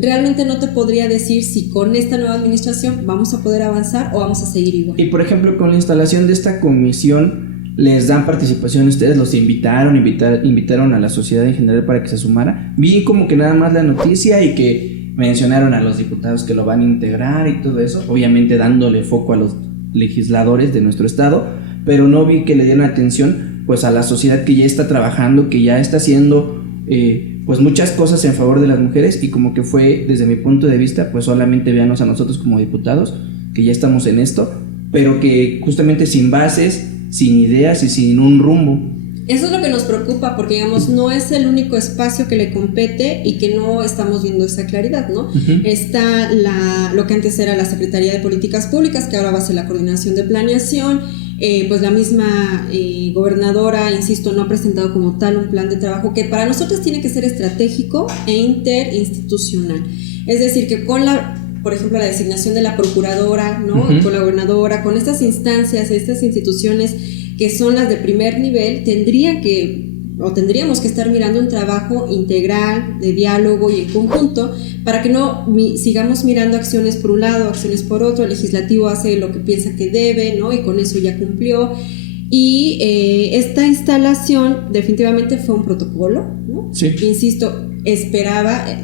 realmente no te podría decir si con esta nueva administración vamos a poder avanzar o vamos a seguir igual. Y por ejemplo, con la instalación de esta comisión, ¿les dan participación ustedes? ¿Los invitaron a la sociedad en general para que se sumara? Vi como que nada más la noticia y que mencionaron a los diputados que lo van a integrar y todo eso, obviamente dándole foco a los legisladores de nuestro estado, pero no vi que le dieran atención pues a la sociedad que ya está trabajando, que ya está haciendo pues muchas cosas en favor de las mujeres, y como que fue, desde mi punto de vista, pues solamente véanos a nosotros como diputados, que ya estamos en esto, pero que justamente sin bases, sin ideas y sin un rumbo. Eso es lo que nos preocupa, porque digamos, no es el único espacio que le compete y que no estamos viendo esa claridad, ¿no? Uh-huh. Está lo que antes era la Secretaría de Políticas Públicas, que ahora va a ser la Coordinación de Planeación. Pues la misma gobernadora, insisto, no ha presentado como tal un plan de trabajo que para nosotros tiene que ser estratégico e interinstitucional. Es decir, que con por ejemplo, la designación de la procuradora, ¿no? Uh-huh. Con la gobernadora, con estas instancias, estas instituciones que son las de primer nivel, tendríamos que estar mirando un trabajo integral, de diálogo y en conjunto, para que no sigamos mirando acciones por un lado, acciones por otro. El legislativo hace lo que piensa que debe, ¿no? Y con eso ya cumplió. Y esta instalación definitivamente fue un protocolo, ¿no? Sí. Insisto,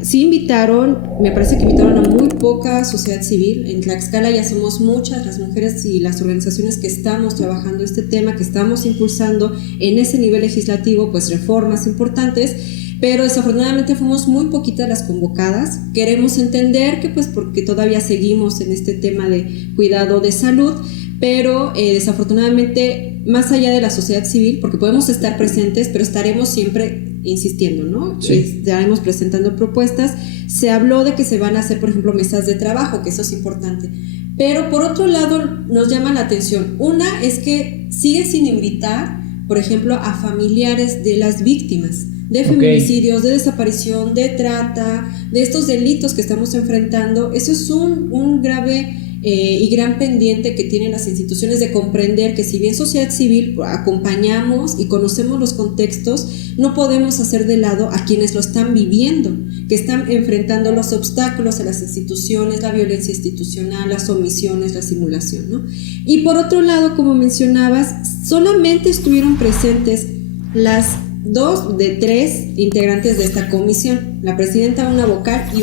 sí invitaron, me parece que invitaron a muy poca sociedad civil. En Tlaxcala ya somos muchas las mujeres y las organizaciones que estamos trabajando este tema, que estamos impulsando en ese nivel legislativo, pues reformas importantes, pero desafortunadamente fuimos muy poquitas las convocadas. Queremos entender que pues porque todavía seguimos en este tema de cuidado de salud, pero desafortunadamente más allá de la sociedad civil, porque podemos estar presentes, pero estaremos siempre insistiendo, ¿no? Sí. Estaremos presentando propuestas. Se habló de que se van a hacer, por ejemplo, mesas de trabajo, que eso es importante, pero por otro lado nos llama la atención. Una es que sigue sin invitar, por ejemplo, a familiares de las víctimas de feminicidios, de desaparición, de trata, de estos delitos que estamos enfrentando. Eso es un grave y gran pendiente que tienen las instituciones, de comprender que si bien sociedad civil acompañamos y conocemos los contextos, no podemos hacer de lado a quienes lo están viviendo, que están enfrentando los obstáculos a las instituciones, la violencia institucional, las omisiones, la simulación, ¿no? Y por otro lado, como mencionabas, solamente estuvieron presentes las 2 de 3 integrantes de esta comisión. La presidenta, una vocal, y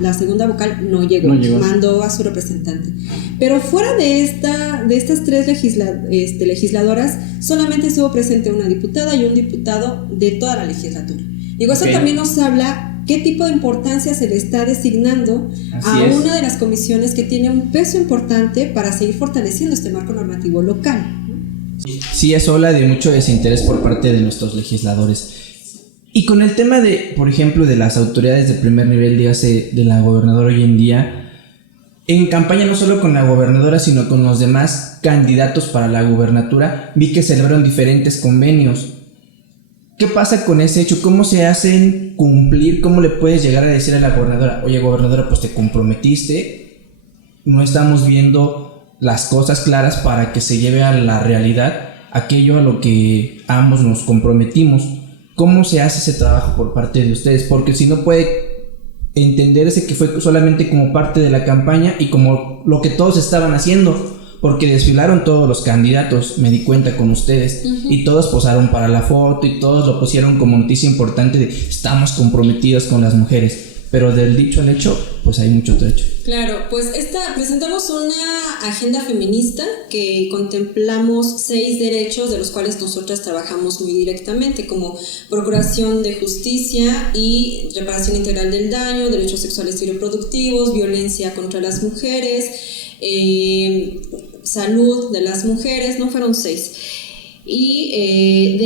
la segunda vocal no llegó, mandó a su representante. Pero fuera de estas 3 legisladoras, solamente estuvo presente una diputada y un diputado de toda la legislatura. Digo, eso también nos habla qué tipo de importancia se le está designando una de las comisiones que tiene un peso importante para seguir fortaleciendo este marco normativo local. Sí, eso habla de mucho desinterés por parte de nuestros legisladores. Y con el tema de, por ejemplo, de las autoridades de primer nivel, dígase de la gobernadora hoy en día, en campaña no solo con la gobernadora, sino con los demás candidatos para la gubernatura, vi que celebraron diferentes convenios. ¿Qué pasa con ese hecho? ¿Cómo se hacen cumplir? ¿Cómo le puedes llegar a decir a la gobernadora: oye, gobernadora, pues te comprometiste, no estamos viendo las cosas claras para que se lleve a la realidad aquello a lo que ambos nos comprometimos? ¿Cómo se hace ese trabajo por parte de ustedes? Porque si no puede entenderse que fue solamente como parte de la campaña y como lo que todos estaban haciendo, porque desfilaron todos los candidatos, me di cuenta, con ustedes, y todos posaron para la foto y todos lo pusieron como noticia importante de estamos comprometidos con las mujeres. Pero del dicho al hecho, pues hay mucho trecho. Claro, pues presentamos una agenda feminista que contemplamos 6 derechos, de los cuales nosotras trabajamos muy directamente, como procuración de justicia y reparación integral del daño, derechos sexuales y reproductivos, violencia contra las mujeres, salud de las mujeres, no fueron 6. Y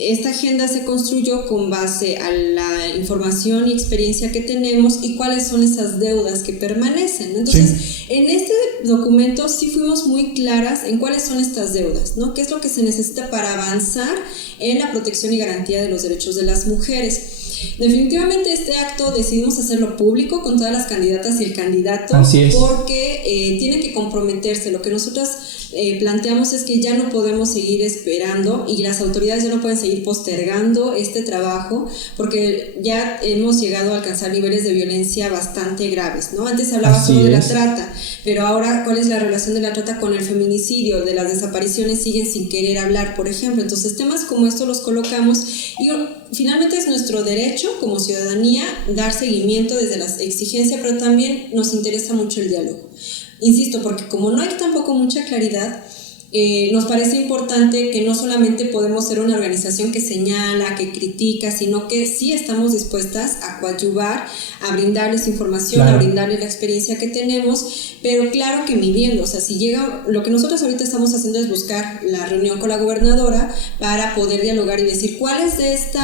esta agenda se construyó con base a la información y experiencia que tenemos y cuáles son esas deudas que permanecen. Entonces, en este documento sí fuimos muy claras en cuáles son estas deudas, ¿no? ¿Qué es lo que se necesita para avanzar en la protección y garantía de los derechos de las mujeres? Definitivamente este acto decidimos hacerlo público con todas las candidatas y el candidato, porque tiene que comprometerse. Lo que nosotros planteamos es que ya no podemos seguir esperando y las autoridades ya no pueden seguir postergando este trabajo, porque ya hemos llegado a alcanzar niveles de violencia bastante graves, ¿no? Antes se hablaba solo de la trata, pero ahora ¿cuál es la relación de la trata con el feminicidio? De las desapariciones siguen sin querer hablar, por ejemplo. Entonces temas como esto los colocamos y finalmente es nuestro derecho como ciudadanía dar seguimiento desde la exigencia, pero también nos interesa mucho el diálogo. Insisto, porque como no hay tampoco mucha claridad, nos parece importante que no solamente podemos ser una organización que señala, que critica, sino que sí estamos dispuestas a coadyuvar, a brindarles información, a brindarles la experiencia que tenemos, pero claro que midiendo. O sea, si llega, lo que nosotros ahorita estamos haciendo es buscar la reunión con la gobernadora para poder dialogar y decir cuáles de este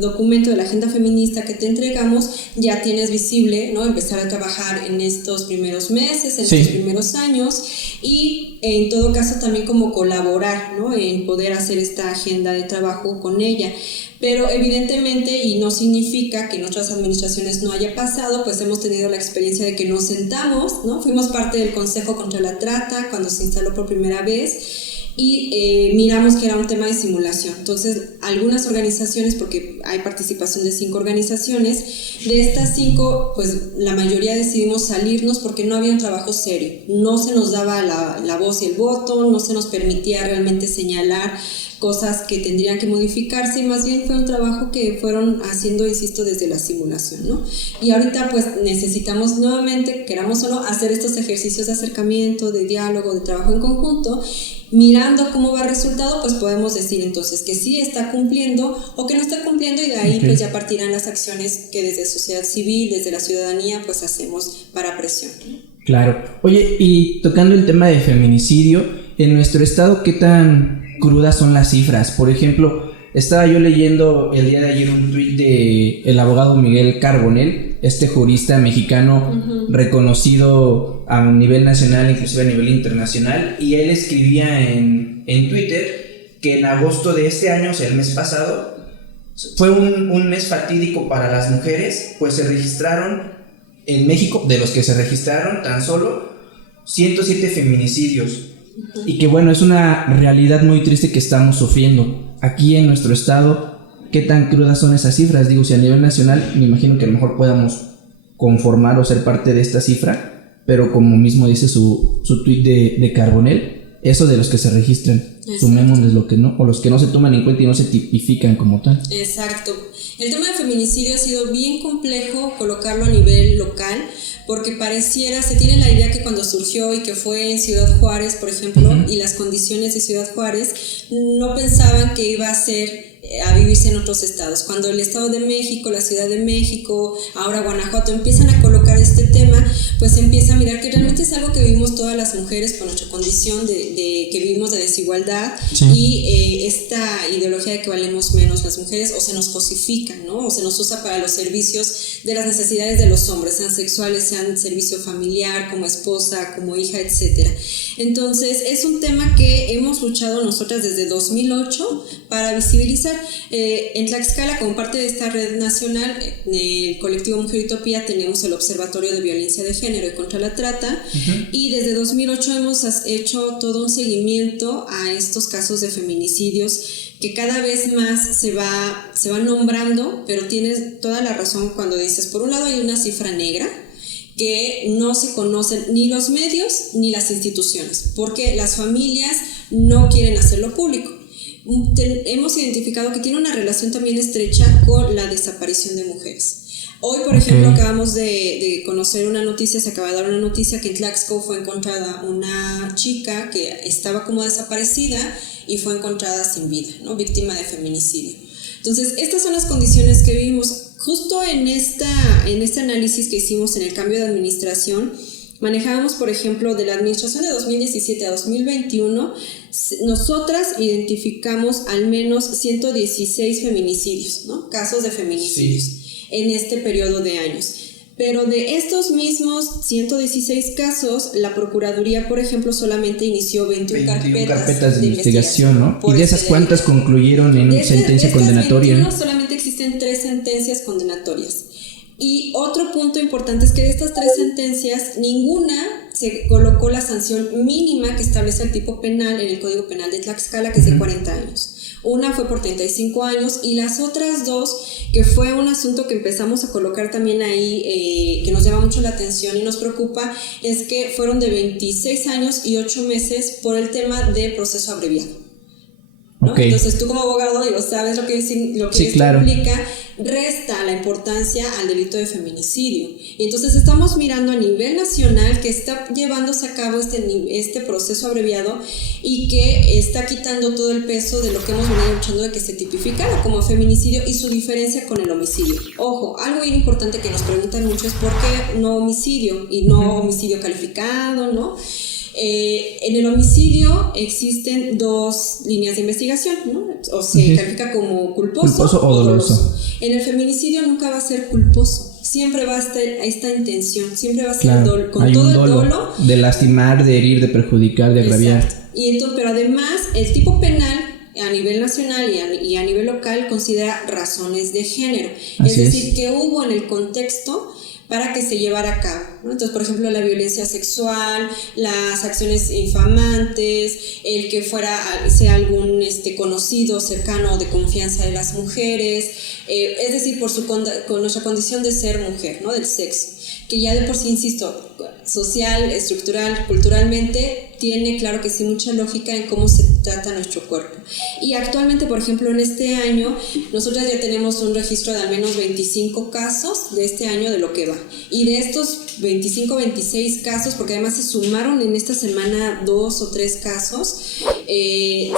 documento de la agenda feminista que te entregamos ya tienes visible, ¿no? Empezar a trabajar en estos primeros meses, en estos primeros años, y en todo caso también como colaborar, ¿no? En poder hacer esta agenda de trabajo con ella. Pero evidentemente, y no significa que en otras administraciones no haya pasado, pues hemos tenido la experiencia de que nos sentamos, ¿no? Fuimos parte del Consejo contra la Trata cuando se instaló por primera vez y miramos que era un tema de simulación. Entonces, algunas organizaciones, porque hay participación de 5 organizaciones, de estas 5, pues la mayoría decidimos salirnos porque no había un trabajo serio. No se nos daba la voz y el voto, no se nos permitía realmente señalar cosas que tendrían que modificarse, y más bien fue un trabajo que fueron haciendo, insisto, desde la simulación, ¿no? Y ahorita pues necesitamos nuevamente, queramos o no, hacer estos ejercicios de acercamiento, de diálogo, de trabajo en conjunto. Mirando cómo va el resultado, pues podemos decir entonces que sí está cumpliendo o que no está cumpliendo, y de ahí pues ya partirán las acciones que desde sociedad civil, desde la ciudadanía, pues hacemos para presión. Claro. Oye, y tocando el tema de feminicidio, en nuestro estado, ¿qué tan crudas son las cifras? Por ejemplo, estaba yo leyendo el día de ayer un tuit de el abogado Miguel Carbonell, este jurista mexicano reconocido a nivel nacional, inclusive a nivel internacional, y él escribía en Twitter que en agosto de este año, o sea, el mes pasado, fue un mes fatídico para las mujeres, pues se registraron en México, de los que se registraron, tan solo 107 feminicidios. Y que bueno, es una realidad muy triste que estamos sufriendo aquí en nuestro estado. ¿Qué tan crudas son esas cifras? Digo, si a nivel nacional me imagino que a lo mejor podamos conformar o ser parte de esta cifra, pero como mismo dice su tuit de Carbonell, eso de los que se registran, sumémosles lo que no, o los que no se toman en cuenta y no se tipifican como tal. Exacto. El tema del feminicidio ha sido bien complejo colocarlo a nivel local, porque pareciera, se tiene la idea que cuando surgió y que fue en Ciudad Juárez, por ejemplo, y las condiciones de Ciudad Juárez, no pensaban que iba a ser a vivirse en otros estados. Cuando el Estado de México, la Ciudad de México, ahora Guanajuato empiezan a colocar este tema, pues se empieza a mirar que realmente es algo que vivimos todas las mujeres con nuestra condición de que vivimos de desigualdad, y esta ideología de que valemos menos las mujeres, o se nos cosifica, ¿no? O se nos usa para los servicios de las necesidades de los hombres, sean sexuales, sean servicio familiar, como esposa, como hija, etcétera. Entonces es un tema que hemos luchado nosotras desde 2008 para visibilizar. En Tlaxcala, como parte de esta red nacional, el colectivo Mujer Utopía, tenemos el Observatorio de Violencia de Género y contra la Trata, y desde 2008 hemos hecho todo un seguimiento a estos casos de feminicidios que cada vez más se va nombrando, pero tienes toda la razón cuando dices, por un lado hay una cifra negra que no se conocen ni los medios ni las instituciones, porque las familias no quieren hacerlo público. Hemos identificado que tiene una relación también estrecha con la desaparición de mujeres. Hoy, por ejemplo, acabamos de conocer una noticia, se acaba de dar una noticia que en Tlaxco fue encontrada una chica que estaba como desaparecida y fue encontrada sin vida, ¿no? Víctima de feminicidio. Entonces, estas son las condiciones que vivimos. Justo en este análisis que hicimos en el cambio de administración, manejábamos, por ejemplo, de la administración de 2017 a 2021, nosotras identificamos al menos 116 feminicidios, ¿no? Casos de feminicidios en este periodo de años. Pero de estos mismos 116 casos, la Procuraduría, por ejemplo, solamente inició 21 carpetas de investigación, ¿no? ¿Y de esas cuántas concluyeron en sentencia condenatoria? Solamente existen existen 3 sentencias condenatorias. Y otro punto importante es que de estas 3 sentencias, ninguna se colocó la sanción mínima que establece el tipo penal en el Código Penal de Tlaxcala, que es de 40 años. Una fue por 35 años y las otras 2, que fue un asunto que empezamos a colocar también ahí, que nos llama mucho la atención y nos preocupa, es que fueron de 26 años y 8 meses por el tema de proceso abreviado, ¿no? Okay. Entonces tú como abogado, sabes lo que esto claro. implica, resta la importancia al delito de feminicidio. Y entonces estamos mirando a nivel nacional que está llevándose a cabo este proceso abreviado y que está quitando todo el peso de lo que hemos venido luchando de que se tipificara como feminicidio y su diferencia con el homicidio. Ojo, algo bien importante que nos preguntan mucho es por qué no homicidio y no homicidio calificado, ¿no? En el homicidio existen 2 líneas de investigación, ¿no? O se califica como culposo o doloso. En el feminicidio nunca va a ser culposo, siempre va a estar esta intención, siempre va a ser con todo el dolo de lastimar, de herir, de perjudicar, de agraviar. Exacto. Y entonces, pero además el tipo penal a nivel nacional y a nivel local considera razones de género, es decir, que hubo en el contexto para que se llevara a cabo, ¿no? Entonces, por ejemplo, la violencia sexual, las acciones infamantes, el que sea algún conocido, cercano o de confianza de las mujeres, es decir, con nuestra condición de ser mujer, ¿no? Del sexo, que ya de por sí, insisto, social, estructural, culturalmente, tiene, claro que sí, mucha lógica en cómo se trata nuestro cuerpo. Y actualmente, por ejemplo, en este año, nosotros ya tenemos un registro de al menos 25 casos de este año de lo que va. Y de estos 25, 26 casos, porque además se sumaron en esta semana 2 o 3 casos,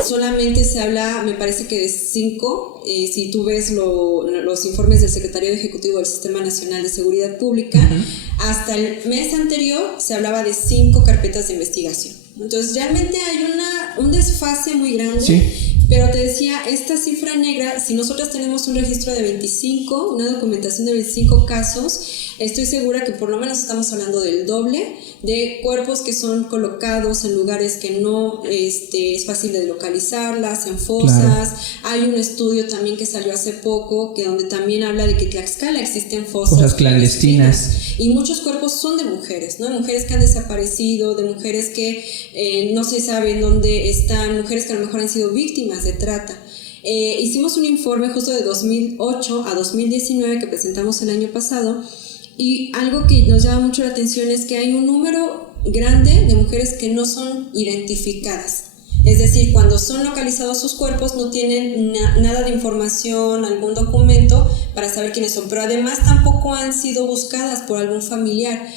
solamente se habla, me parece que de 5, si tú ves los informes del Secretariado Ejecutivo del Sistema Nacional de Seguridad Pública, hasta el mes anterior se hablaba de 5 carpetas de investigación. Entonces realmente hay un desfase muy grande, sí. Pero te decía, esta cifra negra, si nosotros tenemos un registro de 25, una documentación de 25 casos, estoy segura que por lo menos estamos hablando del doble de cuerpos que son colocados en lugares que no es fácil de localizarlas, en fosas. Claro. Hay un estudio también que salió hace poco, donde también habla de que en Tlaxcala existen fosas clandestinas. Y muchos cuerpos son de mujeres, ¿no? Mujeres que han desaparecido, de mujeres que no se sabe en dónde están, mujeres que a lo mejor han sido víctimas de trata. Hicimos un informe justo de 2008 a 2019 que presentamos el año pasado, y algo que nos llama mucho la atención es que hay un número grande de mujeres que no son identificadas. Es decir, cuando son localizados sus cuerpos no tienen nada de información, algún documento para saber quiénes son, pero además tampoco han sido buscadas por algún familiar.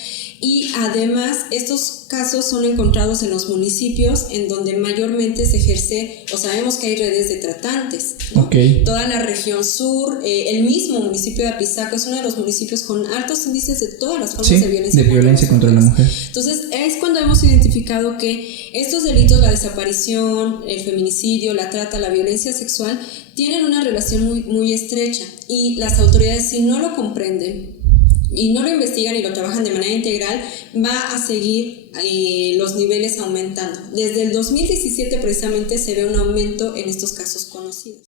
Y además estos casos son encontrados en los municipios en donde mayormente se ejerce, o sabemos que hay redes de tratantes, ¿no? Okay. Toda la región sur, el mismo municipio de Apizaco es uno de los municipios con altos índices de todas las formas de violencia contra la mujer. Entonces es cuando hemos identificado que estos delitos, la desaparición, el feminicidio, la trata, la violencia sexual, tienen una relación muy, muy estrecha, y las autoridades, si no lo comprenden y no lo investigan y lo trabajan de manera integral, va a seguir los niveles aumentando. Desde el 2017 precisamente se ve un aumento en estos casos conocidos.